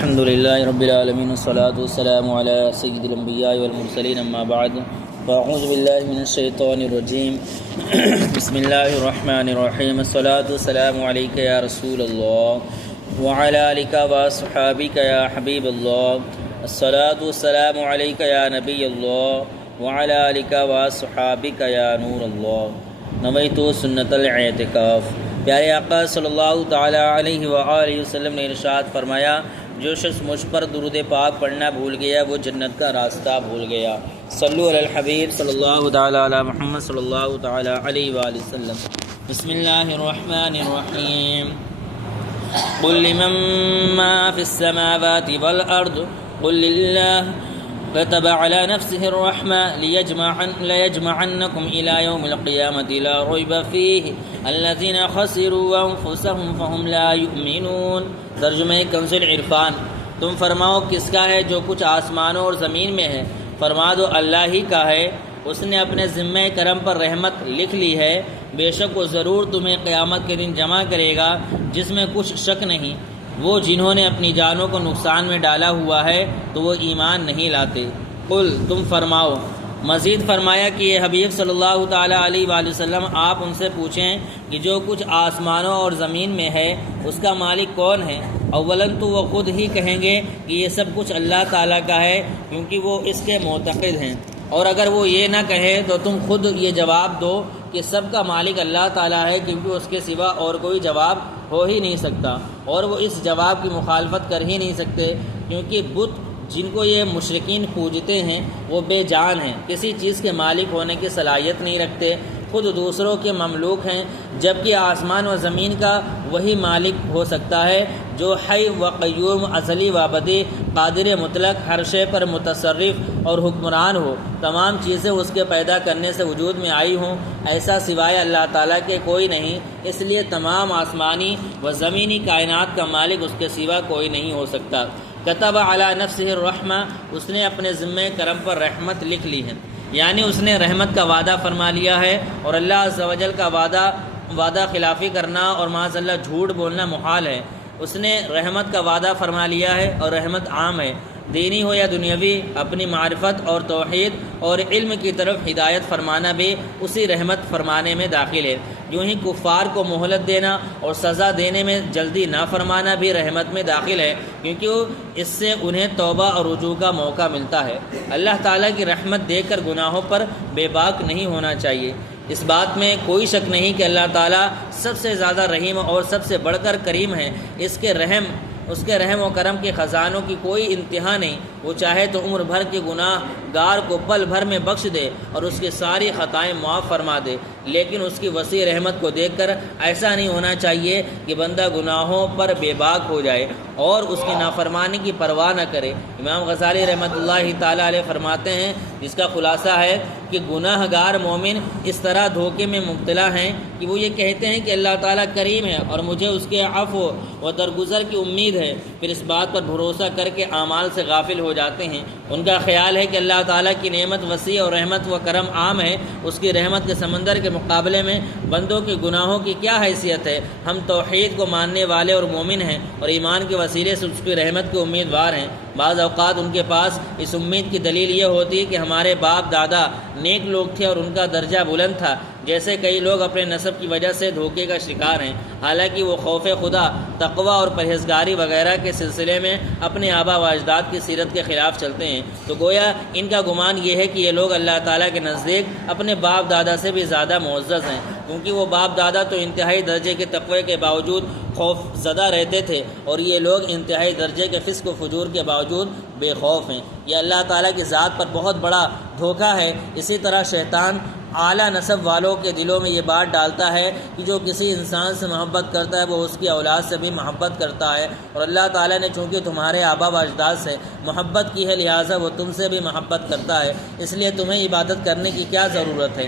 الحمد لله رب العالمين والصلاة والسلام على سيد الأنبياء والمرسلين أما بعد فأعوذ بالله من الشيطان الرجيم بسم الله الرحمن الرحيم الصلاة والسلام عليك يا رسول الله وعلى آلك وصحابك يا حبيب الله الصلاة والسلام عليك يا نبي الله وعلى آلك وصحابك يا نور الله نويت سنة الاعتکاف۔ پیارے آقا صلی اللہ تعالیٰ علیہ وآلہ وسلم نے ارشاد فرمایا، جو شخص مجھ پر درود پاک پڑھنا بھول گیا وہ جنت کا راستہ بھول گیا۔ صلو علی الحبیب صلی اللہ تعالیٰ علی محمد صلی اللہ تعالیٰ علیہ وآلہ وسلم۔ بسم اللہ الرحمن الرحیم۔ قل لمن ما فی السماوات والارض قل للہ كتب على نفسه الرحمة ليجمعنكم إلى يوم القيامة لا ريب فيه الذين خسروا أنفسهم فهم لا يؤمنون۔ ترجمہ کنز العرفان۔ تم فرماؤ کس کا ہے جو کچھ آسمانوں اور زمین میں ہے؟ فرما دو اللہ ہی کا ہے، اس نے اپنے ذمہ کرم پر رحمت لکھ لی ہے، بے شک وہ ضرور تمہیں قیامت کے دن جمع کرے گا جس میں کچھ شک نہیں۔ وہ جنہوں نے اپنی جانوں کو نقصان میں ڈالا ہوا ہے تو وہ ایمان نہیں لاتے۔ قل تم فرماؤ۔ مزید فرمایا کہ یہ حبیب صلی اللہ تعالیٰ علیہ وآلہ وسلم آپ ان سے پوچھیں کہ جو کچھ آسمانوں اور زمین میں ہے اس کا مالک کون ہے؟ اولاً تو وہ خود ہی کہیں گے کہ یہ سب کچھ اللہ تعالیٰ کا ہے، کیونکہ وہ اس کے معتقد ہیں، اور اگر وہ یہ نہ کہے تو تم خود یہ جواب دو کہ سب کا مالک اللہ تعالیٰ ہے، کیونکہ اس کے سوا اور کوئی جواب ہو ہی نہیں سکتا، اور وہ اس جواب کی مخالفت کر ہی نہیں سکتے، کیونکہ بت جن کو یہ مشرکین پوجتے ہیں وہ بے جان ہیں، کسی چیز کے مالک ہونے کی صلاحیت نہیں رکھتے، خود دوسروں کے مملوک ہیں، جبکہ آسمان و زمین کا وہی مالک ہو سکتا ہے جو حی و قیوم، ازلی و ابدی، قادر مطلق، ہر شے پر متصرف اور حکمران ہو، تمام چیزیں اس کے پیدا کرنے سے وجود میں آئی ہوں، ایسا سوائے اللہ تعالیٰ کے کوئی نہیں، اس لیے تمام آسمانی و زمینی کائنات کا مالک اس کے سوا کوئی نہیں ہو سکتا۔ کتب علی نفسہ الرحمہ، اس نے اپنے ذمہ کرم پر رحمت لکھ لی ہے، یعنی اس نے رحمت کا وعدہ فرما لیا ہے، اور اللہ عز و جل کا وعدہ خلافی کرنا اور معاذ اللہ جھوٹ بولنا محال ہے۔ اس نے رحمت کا وعدہ فرما لیا ہے اور رحمت عام ہے، دینی ہو یا دنیاوی، اپنی معرفت اور توحید اور علم کی طرف ہدایت فرمانا بھی اسی رحمت فرمانے میں داخل ہے۔ یوں ہی کفار کو مہلت دینا اور سزا دینے میں جلدی نہ فرمانا بھی رحمت میں داخل ہے، کیونکہ اس سے انہیں توبہ اور رجوع کا موقع ملتا ہے۔ اللہ تعالیٰ کی رحمت دیکھ کر گناہوں پر بے باک نہیں ہونا چاہیے۔ اس بات میں کوئی شک نہیں کہ اللہ تعالیٰ سب سے زیادہ رحیم اور سب سے بڑھ کر کریم ہے، اس کے رحم و کرم کے خزانوں کی کوئی انتہا نہیں۔ وہ چاہے تو عمر بھر کے گناہ گار کو پل بھر میں بخش دے اور اس کی ساری خطائیں معاف فرما دے، لیکن اس کی وسیع رحمت کو دیکھ کر ایسا نہیں ہونا چاہیے کہ بندہ گناہوں پر بے باک ہو جائے اور اس کی نافرمانی کی پرواہ نہ کرے۔ امام غزالی رحمۃ اللہ تعالیٰ علیہ فرماتے ہیں، جس کا خلاصہ ہے کہ گناہ گار مومن اس طرح دھوکے میں مبتلا ہیں کہ وہ یہ کہتے ہیں کہ اللہ تعالیٰ کریم ہے اور مجھے اس کے عفو و درگزر کی امید ہے، پھر اس بات پر بھروسہ کر کے اعمال سے غافل ہو جاتے ہیں۔ ان کا خیال ہے کہ اللہ تعالیٰ کی نعمت وسیع اور رحمت و کرم عام ہے، اس کی رحمت کے سمندر کے مقابلے میں بندوں کے گناہوں کی کیا حیثیت ہے؟ ہم توحید کو ماننے والے اور مومن ہیں اور ایمان کے وسیلے سے اس کی رحمت کے امیدوار ہیں۔ بعض اوقات ان کے پاس اس امید کی دلیل یہ ہوتی ہے کہ ہمارے باپ دادا نیک لوگ تھے اور ان کا درجہ بلند تھا، جیسے کئی لوگ اپنے نسب کی وجہ سے دھوکے کا شکار ہیں، حالانکہ وہ خوف خدا، تقوی اور پرہیزگاری وغیرہ کے سلسلے میں اپنے آبا و اجداد کی سیرت کے خلاف چلتے ہیں۔ تو گویا ان کا گمان یہ ہے کہ یہ لوگ اللہ تعالیٰ کے نزدیک اپنے باپ دادا سے بھی زیادہ معزز ہیں، کیونکہ وہ باپ دادا تو انتہائی درجے کے تقوی کے باوجود خوف زدہ رہتے تھے، اور یہ لوگ انتہائی درجے کے فسق و فجور کے باوجود بے خوف ہیں۔ یہ اللہ تعالیٰ کی ذات پر بہت بڑا دھوکہ ہے۔ اسی طرح شیطان اعلیٰ نسب والوں کے دلوں میں یہ بات ڈالتا ہے کہ جو کسی انسان سے محبت کرتا ہے وہ اس کی اولاد سے بھی محبت کرتا ہے، اور اللہ تعالیٰ نے چونکہ تمہارے آبا و اجداد سے محبت کی ہے لہٰذا وہ تم سے بھی محبت کرتا ہے، اس لیے تمہیں عبادت کرنے کی کیا ضرورت ہے۔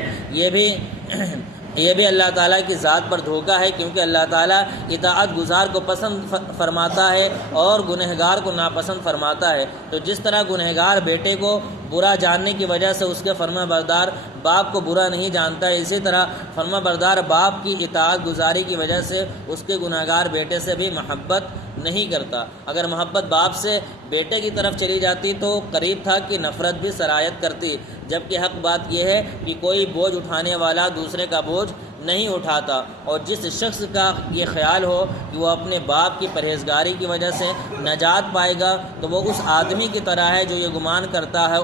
یہ بھی اللہ تعالیٰ کی ذات پر دھوکہ ہے، کیونکہ اللہ تعالیٰ اطاعت گزار کو پسند فرماتا ہے اور گنہگار کو ناپسند فرماتا ہے۔ تو جس طرح گنہگار بیٹے کو برا جاننے کی وجہ سے اس کے فرما بردار باپ کو برا نہیں جانتا ہے، اسی طرح فرما بردار باپ کی اطاعت گزاری کی وجہ سے اس کے گنہگار بیٹے سے بھی محبت نہیں کرتا۔ اگر محبت باپ سے بیٹے کی طرف چلی جاتی تو قریب تھا کہ نفرت بھی سرایت کرتی، جبکہ حق بات یہ ہے کہ کوئی بوجھ اٹھانے والا دوسرے کا بوجھ نہیں اٹھاتا، اور جس شخص کا یہ خیال ہو کہ وہ اپنے باپ کی پرہیزگاری کی وجہ سے نجات پائے گا تو وہ اس آدمی کی طرح ہے جو یہ گمان کرتا ہے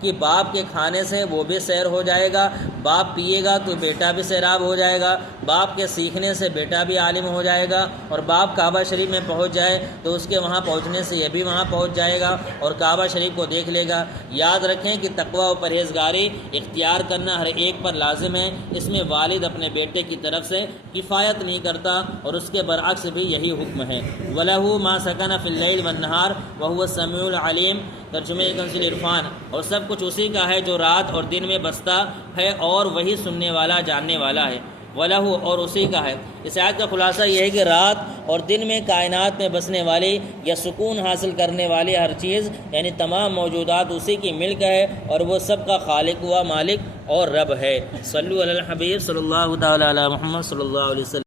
کہ باپ کے کھانے سے وہ بھی سیر ہو جائے گا، باپ پیے گا تو بیٹا بھی سیراب ہو جائے گا، باپ کے سیکھنے سے بیٹا بھی عالم ہو جائے گا، اور باپ کعبہ شریف میں پہنچ جائے تو اس کے وہاں پہنچنے سے یہ بھی وہاں پہنچ جائے گا اور کعبہ شریف کو دیکھ لے گا۔ یاد رکھیں کہ تقوی و پرہیزگاری اختیار کرنا ہر ایک پر لازم ہے، اس میں والد اپنے بیٹے کی طرف سے کفایت نہیں کرتا، اور اس کے برعکس بھی یہی حکم ہے۔ وَلَهُ مَا سَكَنَ فِي اللَّيْلِ وَالنَّهَارِ وَهُوَ السَّمِيعُ الْعَلِيمُ، ترجمہ کنز العرفان، اور سب کچھ اسی کا ہے جو رات اور دن میں بستا ہے، اور وہی سننے والا جاننے والا ہے۔ وَلَهُ، اور اسی کا ہے۔ اس آیت کا خلاصہ یہ ہے کہ رات اور دن میں کائنات میں بسنے والی یا سکون حاصل کرنے والی ہر چیز یعنی تمام موجودات اسی کی ملک ہے، اور وہ سب کا خالق و مالک اور رب ہے۔ صلو علی الحبیب صلی اللہ تعالی علی محمد صلی اللہ علیہ وسلم۔